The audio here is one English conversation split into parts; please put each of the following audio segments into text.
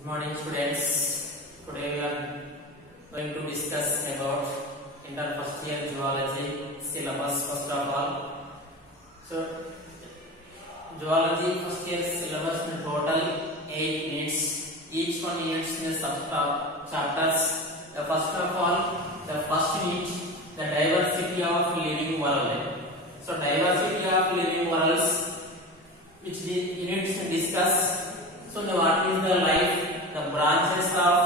Good morning, students. Today we are going to discuss about inter first year zoology syllabus first of all. So, zoology first year syllabus in total 8 units. Each one units in sub chapters. The first of all, the first unit, the diversity of living world. So, diversity of living worlds, which the units discuss. So, what is the life? The branches of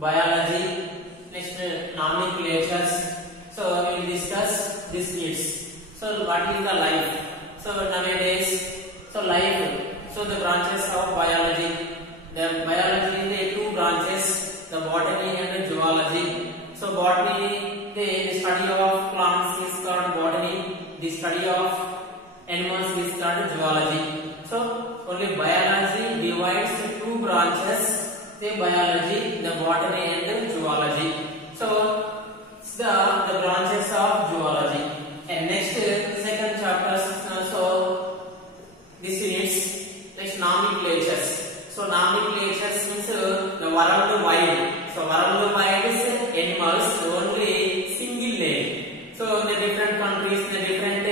biology, next nomenclatures. So we will discuss this needs. So what is the life? So nowadays, so life. So the branches of biology. The biology is the two branches, the botany and the zoology. So botany, the study of plants is called botany. The study of animals is called zoology. So only biology divides the two branches, the biology, the botany and the zoology. So the branches of zoology. And next second chapter, so this units like nomenclatures. So nomenclatures means the worldwide. So worldwide is animals, only single name. So the different countries, the different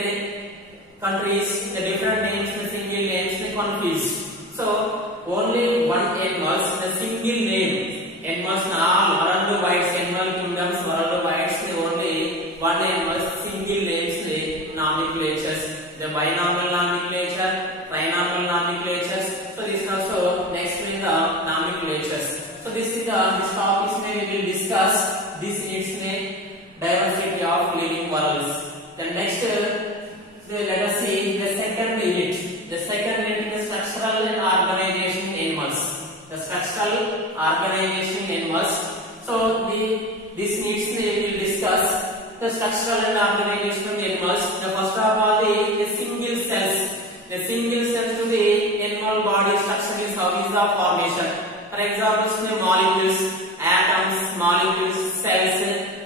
names, the single names, they confuse. So only one animals, the single name. Animals now worldwide, animal kingdoms worldwide, only one animal, single names, the nomenclatures. The binomial nomenclature, trinomial nomenclatures. So this is also next in the nomenclatures. So this is this topics we will discuss. This is the diversity of living worlds. Then next. Let us see the second unit. The second unit is structural and organization animals. The structural organization animals. So this needs we will discuss the structural and organization animals. The first of all the single cells. The single cells to the animal body structure is how is the formation. For example, the molecules, atoms, molecules, cells,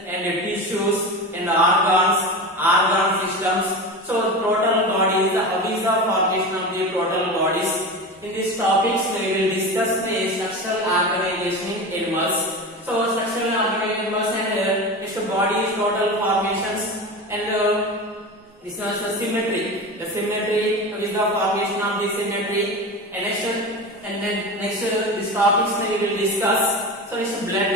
and tissues and organ systems. So total body is how is the formation of the total bodies. In these topics we will discuss the structural organization in animals. So structural organization animals and its body total formations and this is the symmetry. The symmetry is the formation of the symmetry and then next these topics we will discuss. So it's blood.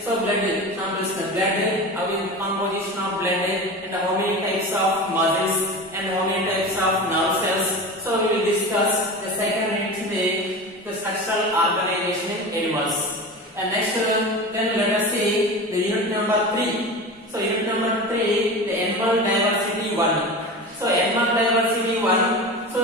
So blood samples, blood, how is the composition of blood and how many types of muscles and how many types of nerve cells. So we will discuss the second unit, the structural organization in animals. And next then let us see the unit number 3. So unit number 3, the animal diversity 1. So animal diversity 1. So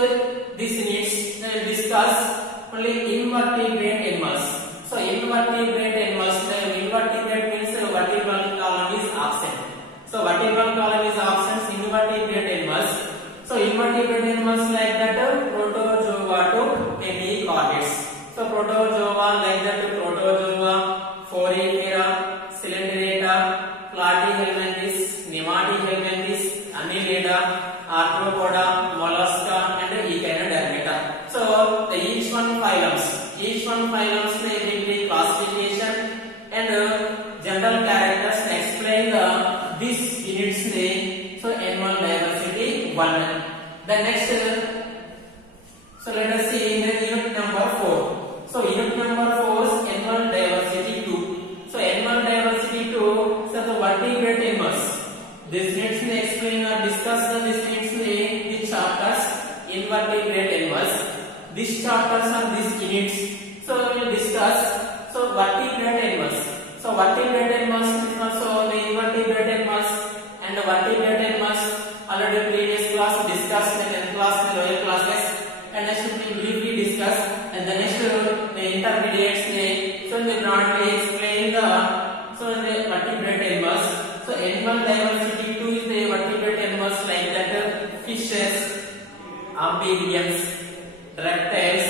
this unit we will discuss only invertebrate animals. So invertebrate animals, the invertebrate means vertebral column is absent. So vertebral column is absent, invertebrate animals. So invertebrate animals like that protozoa to hemichordates. So protozoa like that protozoa, Foraminifera, Cylindrata, Platyhelminthes, Nematohelminthes, Annelida, Arthropoda, Mollusca and Echinodermata. So each one phylums there will be classification and general characters explain these units name. So animal diversity 1. The next, so let us see the unit number 4. So unit number 4 is animal diversity 2. So animal diversity 2, so the vertebrate animals. This needs to explain or discuss this needs to the chapters invertebrate animals. These chapters are these units. So we will discuss so vertebrate animals. So vertebrate animals is also the invertebrate animals and the vertebrate animals already previous class discussed in 10th class and lower classes. And next we will briefly discuss and the next the intermediates. So we broadly explain the vertebrate animals. So animal diversity 2 is the vertebrate animals like that fishes, amphibians, reptiles,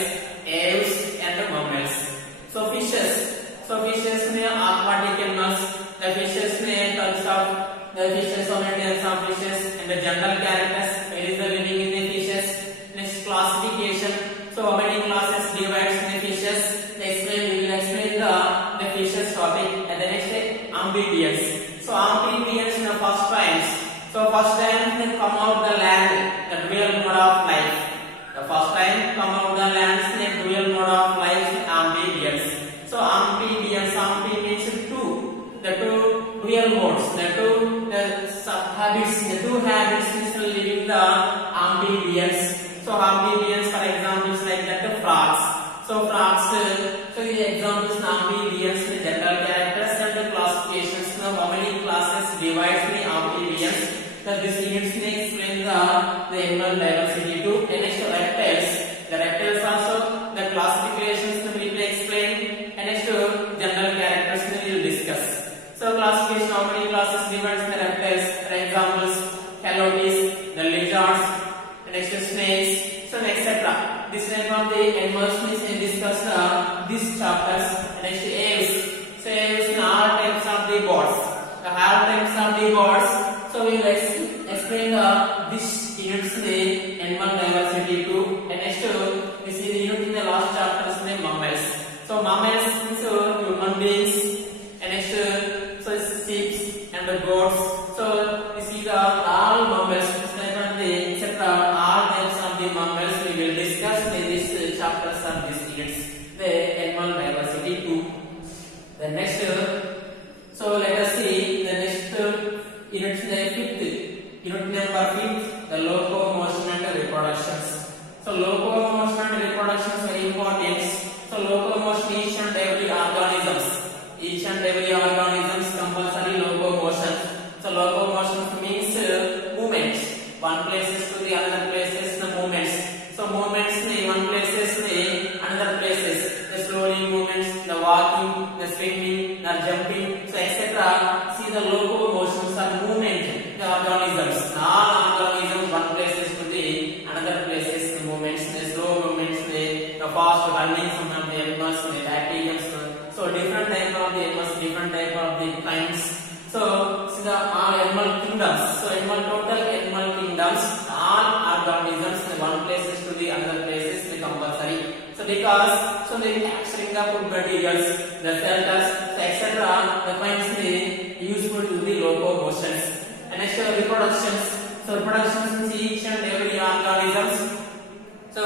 aves and mammals. So fishes में aquatic animals. The fishes में types of the fishes, so many types of fishes and the general characters. Where is the living in the fishes? Next classification. So how many classes divides in the fishes? Explain first time they come out the land, the dual mode of life. The first time come out the land, the dual mode of life, amphibians. So amphibians, amphi means two. The two dual modes, the two habits, the two habits which will live in the amphibians. So amphibians, for examples like that, the frogs. So frogs, so the examples amphibians, the general characters and the classifications. Now how many classes divides the amphibians? So this unit may explain the animal diversity too. And next reptiles. The reptiles also the classifications will be explained. And next general characters we will discuss. So classification, how many classes divides the reptiles? For examples, coyotes, the lizards, the next snakes, so etc. This type of the animals we discuss these chapters. Next aves. So aves are all types of the birds. The all types of the birds. So we will explain this units the animal diversity too. And next we see the unit in the last chapters the mammals. So mammals means human beings. And next so sheep and the goats. So we see the all mammals, etc. All types of the mammals we will discuss in this chapters of this units. The animal diversity too. The next, so let us see the next unit, the fifth unit number 5, the locomotion and reproductions. So locomotion and reproduction is very important. So locomotion, each and every organisms compulsory locomotion. So locomotion means movements, one places to the another places, the movements. So movements one places to another places, the slowly movements, the walking, the swimming, the jumping, so etc. See the locomotions are movement, the organisms. All organisms one places to the another places, the movements, the slow movements, the fast running, some of the animals, the bacteriums. So different type of the animals, different type of the kinds. So see the all animal kingdoms. So total animal kingdoms, all organisms one places to the another places the compulsory. So because they capturing the food materials, the shelters, so etc. the finds the useful to the locomotions. And next reproductions. So reproductions means each and every organisms. So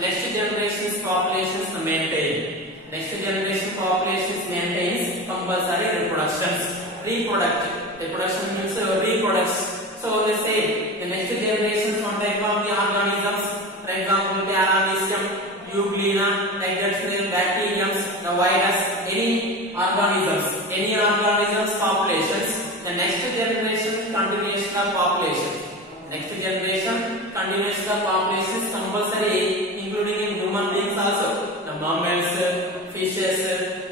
next generations populations maintain. Next generation populations maintains compulsory reproductions. Reproduction means reproduce. So they say the next generation one type of the organisms, for example the Paramecium, Euglena, like that the bacteriums, the virus, any organisms populations. The next generation continuation of population. Next generation continuation of populations compulsory, including in human beings also. The mammals, fishes,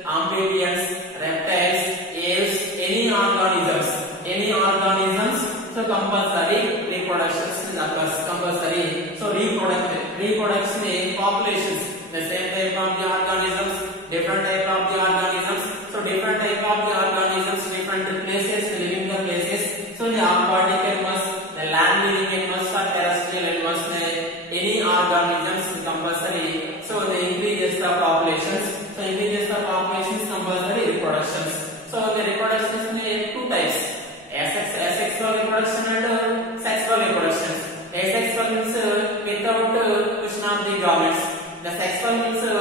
amphibians, reptiles, aves, any organisms. So compulsory reproduction occurs. Compulsory. So reproduction populations. The same type of the organisms, different type of the organisms. So different type of the organisms, different places, living the places. So the aquatic animals, the land living animals or terrestrial animals, any organisms compulsory. So they increases the populations. So increases the populations compulsory reproductions. So the reproductions two types: asexual reproduction and sexual reproduction. Asexual means without cushion of the gametes. The sexual means the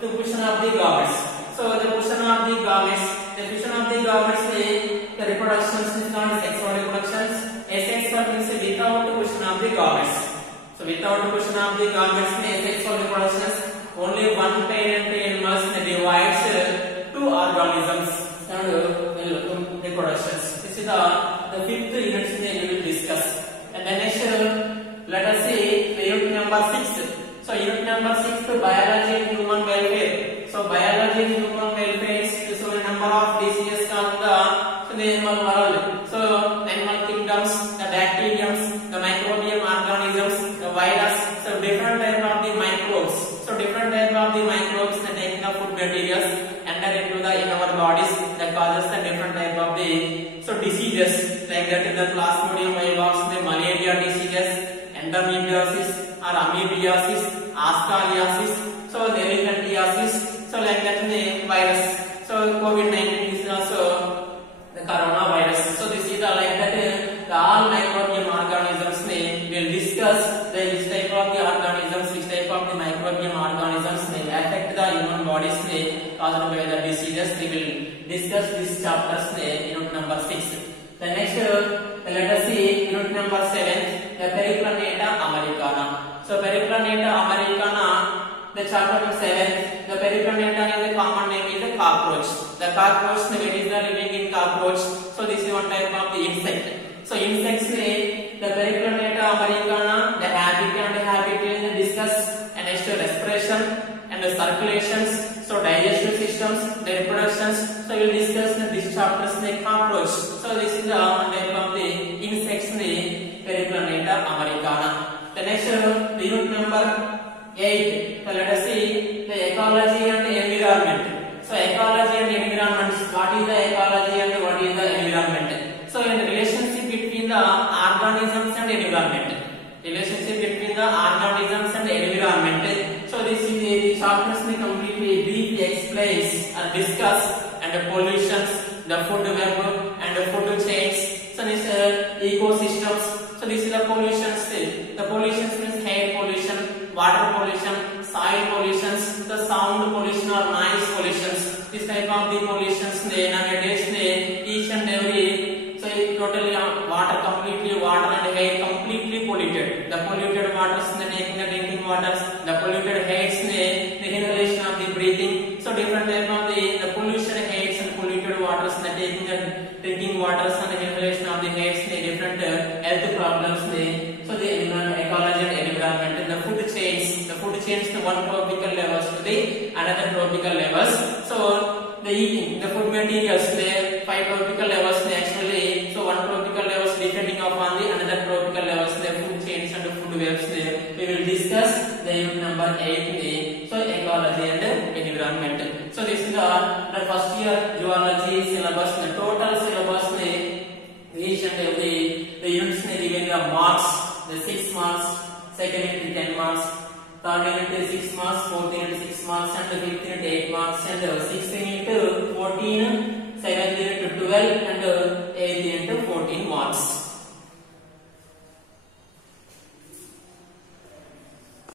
cushion of the gametes. So the cushion of the gametes, the reproductions is called sexual reproductions. Asexual means without cushion of the gametes. So without cushion of the gametes, asexual reproductions. Only one parent animals divides two organisms and reproductions. This is the fifth unit we will discuss. And then next, let us see the unit number 6. So unit number 6, biology and human welfare. So biology and human welfare is the number of diseases of the animal world. So animal kingdoms, the bacteriums, the microbial organisms, the virus. So different type of the microbes. So different type of the microbes that take the food materials enter into the in our bodies that causes the different type of the diseases like that in the Plasmodium vivax, the malaria diseases, endometriosis or amoebiasis, ascariasis, so elephantiasis, so like that in the virus. So COVID-19 is also the coronavirus. So this is like that all pathogenic organisms may affect the human bodies caused by the diseases. We will discuss these chapters unit number 6. The next let us see unit number 7, the Periplaneta americana. So Periplaneta americana, the chapter number 7, the Periplaneta is the common name is the cockroach. The cockroach it is the living in cockroach. So this is one type of the insect. So insects the Periplaneta americana, the habitat discuss and next respiration and the circulations, so digestive systems, the reproductions. So we will discuss these chapters the cockroach. So this is the type of the insects Periplaneta americana. The next the unit number 8. So let us see the ecology and the environment. So ecology and environment. What is the ecology and what is the environment? So in the relationship between the organisms and environment. Relationship between the organisms and environment. So this is the chapters completely briefly explains and discuss and the pollutions, the food web and the food chains. So this ecosystems. So this is the pollutions. The pollutions means air pollution, water pollution, soil pollutions, the sound pollution or noise pollutions. This type of the pollutions nowadays each and every. So totally water completely, water and air completely polluted. The polluted waters taking the drinking waters, the polluted airs the inhalation of the breathing. So different type of the pollution airs and polluted waters taking the drinking waters and the inhalation of the airs different health problems. So the ecology and environment and the food chains the one tropical levels to the another tropical levels. So the eating the food materials the 5 tropical levels actually. So one tropical levels depending upon the another tropical levels the food chains and the food webs we will discuss the unit number 8 so ecology and environment. So this is the first year zoology syllabus. The total syllabus each and every the units given the marks, the 6 marks, second unit 10 marks, third unit 6 marks, fourth unit 6 marks, and the fifth unit 8 marks, and the sixth unit 14, seventh unit 12,